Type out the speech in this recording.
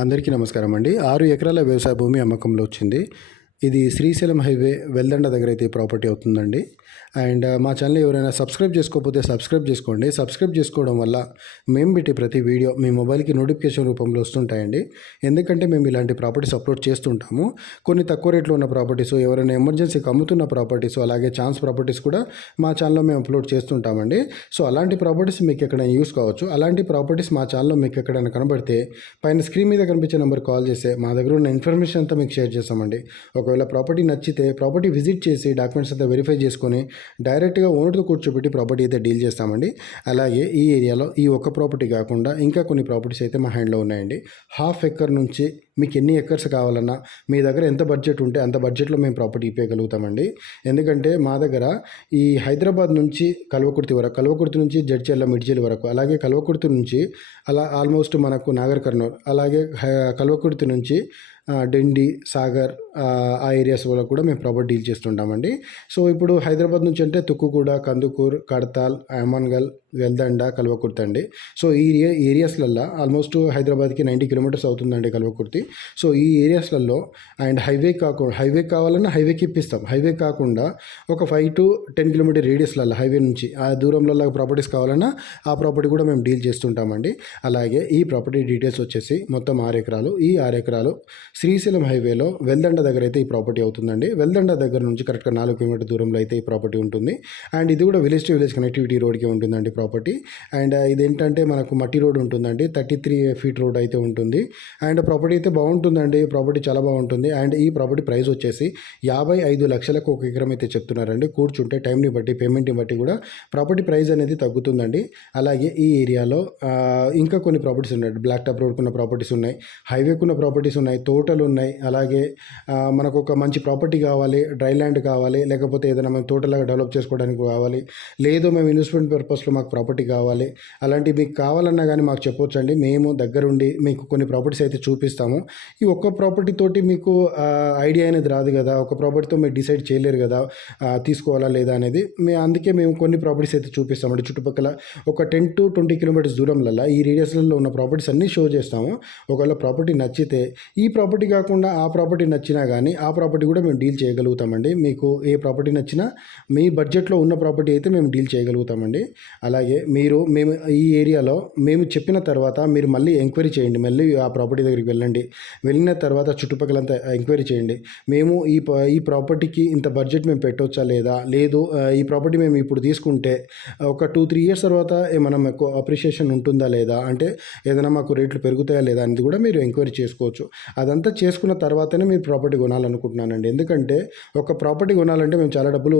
అందరికీ నమస్కారం అండి. 6 ఎకరాల వ్యవసాయ భూమి అమ్మకంలో వచ్చింది. ఇది శ్రీశైలం హైవే వెల్దండ దగ్గర అయితే ప్రాపర్టీ అవుతుందండి. అండ్ మా ఛానల్ ఎవరైనా సబ్స్క్రైబ్ చేసుకోకపోతే సబ్స్క్రైబ్ చేసుకోండి. సబ్స్క్రైబ్ చేసుకోవడం వల్ల మేము పెట్టే ప్రతి వీడియో మీ మొబైల్కి నోటిఫికేషన్ రూపంలో వస్తుంటాయండి. ఎందుకంటే మేము ఇలాంటి ప్రాపర్టీస్ అప్లోడ్ చేస్తుంటాము. కొన్ని తక్కువ రేట్లో ఉన్న ప్రాపర్టీస్, ఎవరైనా ఎమర్జెన్సీకి అమ్ముతున్న ప్రాపర్టీస్, అలాగే ఛాన్స్ ప్రాపర్టీస్ కూడా మా ఛానల్లో మేము అప్లోడ్ చేస్తుంటామండి. సో అలాంటి ప్రాపర్టీస్ మీకు ఎక్కడైనా యూస్ కావచ్చు. అలాంటి ప్రాపర్టీస్ మా ఛానల్లో మీకు ఎక్కడైనా కనబడితే పైన స్క్రీన్ మీద కనిపించే నెంబర్ కాల్ చేస్తే మా దగ్గర ఉన్న ఇన్ఫర్మేషన్ అంతా మీకు షేర్ చేస్తామండి. ఒకవేళ ప్రాపర్టీ నచ్చితే ప్రాపర్టీ విజిట్ చేసి డాక్యుమెంట్స్ అంతా వెరిఫై చేసుకొని డైరెక్ట్గా ఓనర్తో కూర్చోబెట్టి ప్రాపర్టీ అయితే డీల్ చేస్తామండి. అలాగే ఈ ఏరియాలో ఈ ఒక్క ప్రాపర్టీ కాకుండా ఇంకా కొన్ని ప్రాపర్టీస్ అయితే మా హ్యాండ్లో ఉన్నాయండి. 1/2 ఎకర్ నుంచి మీకు ఎన్ని ఎకర్స్ కావాలన్నా, మీ దగ్గర ఎంత బడ్జెట్ ఉంటే అంత బడ్జెట్లో మేము ప్రాపర్టీ ఇవ్వగలుగుతామండి. ఎందుకంటే మా దగ్గర ఈ హైదరాబాద్ నుంచి కల్వకుర్తి నుంచి జడ్చర్ల మిడ్జిల్ వరకు, అలాగే కల్వకుర్తి నుంచి అలా ఆల్మోస్ట్ మనకు నాగర్ కర్నూల్, అలాగే కల్వకుర్తి నుంచి డెండి, సాగర్ ఆ ఏరియాస్ వల్ల కూడా మేము ప్రాపర్టీ డీల్ చేస్తుంటామండి. సో ఇప్పుడు హైదరాబాద్ నుంచి అంటే తుక్కుగూడ, కందుకూర్, కడతాల్, అమన్గల్, వెల్దండ, కల్వకుర్తి అండి. సో ఈ ఏరియాస్లల్లో ఆల్మోస్ట్ హైదరాబాద్కి 90 కిలోమీటర్స్ అవుతుందండి కల్వకుర్తి. సో ఈ ఏరియాస్లలో అండ్ హైవే కావాలన్నా హైవేకి ఇప్పిస్తాం. హైవే కాకుండా ఒక 5 to 10 కిలోమీటర్ రేడియస్లలో హైవే నుంచి ఆ దూరంలో ప్రాపర్టీస్ కావాలన్నా ఆ ప్రాపర్టీ కూడా మేము డీల్ చేస్తుంటామండి. అలాగే ఈ ప్రాపర్టీ డీటెయిల్స్ వచ్చేసి మొత్తం 6 ఎకరాలు. ఈ 6 ఎకరాలు శ్రీశైలం హైవేలో వెల్దండ దగ్గర అయితే ఈ ప్రాపర్టీ అవుతుందండి. వెల్దండ దగ్గర నుంచి కరెక్ట్గా 4 కిలోమీటర్ దూరంలో అయితే ఈ ప్రాపర్టీ ఉంటుంది. అండ్ ఇది కూడా విలేజ్ టు విలేజ్ కనెక్టివిటీ రోడ్కి ఉంటుందండి ప్రాపర్టీ. అండ్ ఇదేంటంటే మనకు మట్టి రోడ్ ఉంటుందండి. 33 feet రోడ్ అయితే ఉంటుంది. అండ్ ప్రాపర్టీ అయితే బాగుంటుందండి. ప్రాపర్టీ చాలా బాగుంటుంది. అండ్ ఈ ప్రాపర్టీ ప్రైస్ వచ్చేసి 55 లక్షలకు 1 ఎకరం అయితే చెప్తున్నారండి. కూర్చుంటే టైంని బట్టి, పేమెంట్ని బట్టి కూడా ప్రాపర్టీ ప్రైస్ అనేది తగ్గుతుందండి. అలాగే ఈ ఏరియాలో ఇంకా కొన్ని ప్రాపర్టీస్ ఉన్నాయి. బ్లాక్ టాప్ రోడ్కున్న ప్రాపర్టీస్ ఉన్నాయి, హైవేకున్న ప్రాపర్టీస్ ఉన్నాయి, తోటలు ఉన్నాయి. అలాగే మనకు ఒక మంచి ప్రాపర్టీ కావాలి, డ్రై ల్యాండ్ కావాలి, లేకపోతే ఏదైనా మేము తోటలాగా డెవలప్ చేసుకోవడానికి కావాలి, లేదు మేము ఇన్వెస్ట్మెంట్ పర్పస్లో మాకు ప్రాపర్టీ కావాలి, అలాంటివి మీకు కావాలన్నా కానీ మాకు చెప్పొచ్చండి. మేము దగ్గరుండి మీకు కొన్ని ప్రాపర్టీస్ అయితే చూపిస్తాము. ఈ ఒక్క ప్రాపర్టీ తోటి మీకు ఐడియా అనేది రాదు కదా, ఒక ప్రాపర్టీతో మీరు డిసైడ్ చేయలేరు కదా తీసుకోవాలా లేదా అనేది. అందుకే మేము కొన్ని ప్రాపర్టీస్ అయితే చూపిస్తామండి. చుట్టుపక్కల ఒక 10 to 20 కిలోమీటర్స్ దూరంలో ఈ రేడియస్లలో ఉన్న ప్రాపర్టీస్ అన్నీ షో చేస్తాము. ఒకవేళ ప్రాపర్టీ నచ్చితే ఈ ప్రాపర్టీ కాకుండా ఆ ప్రాపర్టీ నచ్చినా కానీ ఆ ప్రాపర్టీ కూడా మేము డీల్ చేయగలుగుతామండి. మీకు ఏ ప్రాపర్టీ నచ్చినా మీ బడ్జెట్లో ఉన్న ప్రాపర్టీ అయితే మేము డీల్ చేయగలుగుతామండి. అలాగే మేము ఈ ఏరియాలో మేము చెప్పిన తర్వాత మీరు మళ్ళీ ఎంక్వైరీ చేయండి. మళ్ళీ ఆ ప్రాపర్టీ దగ్గరికి వెళ్ళిన తర్వాత చుట్టుపక్కలంతా ఎంక్వైరీ చేయండి. మేము ఈ ప్రాపర్టీకి ఇంత బడ్జెట్ మేము పెట్టవచ్చా లేదా, లేదు ఈ ప్రాపర్టీ మేము ఇప్పుడు తీసుకుంటే ఒక 2-3 years తర్వాత ఏమైనా మాకు అప్రిషియేషన్ ఉంటుందా లేదా, అంటే ఏదైనా మాకు రేట్లు పెరుగుతాయా లేదా అనేది కూడా మీరు ఎంక్వైరీ చేసుకోవచ్చు. అదంతా చేసుకున్న తర్వాతనే మీరు ప్రాపర్టీ కొనాలనుకుంటున్నానండి. ఎందుకంటే ఒక ప్రాపర్టీ కొనాలంటే మేము చాలా డబ్బులు